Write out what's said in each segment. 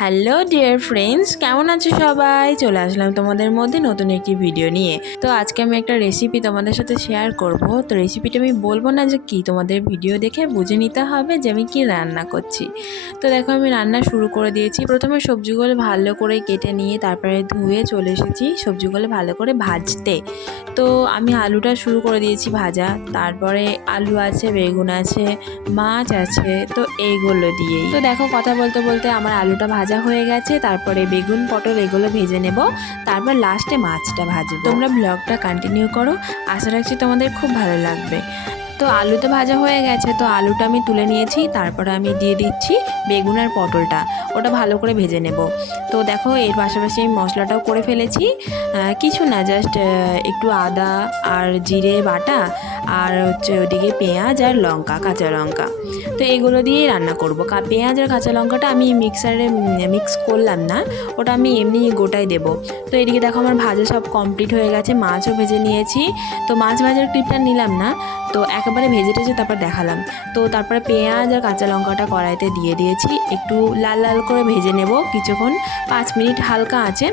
Hello dear friends, কেমন আছো সবাই? চলে আসলাম তোমাদের মধ্যে নতুন একটি ভিডিও নিয়ে। তো আজকে আমি একটা রেসিপি তোমাদের সাথে শেয়ার করব। তো রেসিপিটা আমি বলবো না যে কি, তোমাদের ভিডিও দেখে বুঝে নিতে হবে যে আমি কি রান্না করছি। তো দেখো, আমি রান্না শুরু করে দিয়েছি। প্রথমে সবজিগুলো ভালো করে কেটে নিয়ে তারপরে ধুয়ে চলে এসেছি সবজিগুলো ভালো করে ভাজতে। তো আমি আলুটা শুরু করে দিয়েছি ভাজা। তারপরে আলু আছে, বেগুন আছে, মাছ আছে, তো এইগুলো দিয়েই। তো দেখো, কথা বলতে বলতে আমার আলুটা ভাজা হয়ে গেছে। তারপরে বেগুন, পটল এগুলো ভেজে নেব। তারপর লাস্টে মাছটা ভাজবো। তোমরা ব্লগটা কন্টিনিউ করো, আশা রাখছি তোমাদের খুব ভালো লাগবে। তো আলু তো ভাজা হয়ে গেছে, তো আলুটা আমি তুলে নিয়েছি। তারপরে আমি দিয়ে দিচ্ছি বেগুন আর পটলটা, ওটা ভালো করে ভেজে নেব। তো দেখো, এর পাশাপাশি আমি মশলাটাও করে ফেলেছি। কিছু না, জাস্ট একটু আদা আর জিরে বাটা, আর হচ্ছে ওদিকে পেঁয়াজ আর লঙ্কা, কাঁচা লঙ্কা। তো এগুলো দিয়েই রান্না করব। পেঁয়াজ আর কাঁচা লঙ্কাটা আমি মিক্সারে মিক্স করলাম না, ওটা আমি এমনি গোটাই দেব। তো এদিকে দেখো, আমার ভাজা সব কমপ্লিট হয়ে গেছে, মাছও ভেজে নিয়েছি। তো মাছ ভাজার ক্লিপটা নিলাম না, তো একেবারে ভেজে টেজে তারপর দেখালাম। তো তারপরে পেঁয়াজ আর কাঁচা লঙ্কাটা কড়াইতে দিয়ে দিয়েছি, একটু লাল লাল করে ভেজে নেব কিছুক্ষণ, 5 মিনিট হালকা আছে।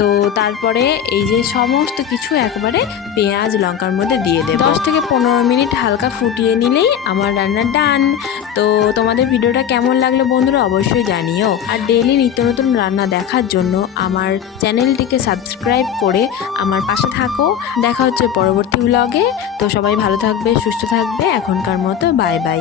তো তারপরে এই যে সমস্ত কিছু একবারে পেঁয়াজ লঙ্কার মধ্যে দিয়ে দেব। 10 থেকে 15 মিনিট হালকা ফুটিয়ে নিলেই আমার রান্না ডান। তো তোমাদের ভিডিওটা কেমন লাগলো বন্ধুরা অবশ্যই জানিও। আর ডেইলি নিত্য নতুন রান্না দেখার জন্য আমার চ্যানেলটিকে সাবস্ক্রাইব করে আমার পাশে থাকো। দেখা হচ্ছে পরবর্তী ব্লগে। তো সবাই ভালো থাকবে, সুস্থ থাকবে। এখনকার মতো বাই বাই।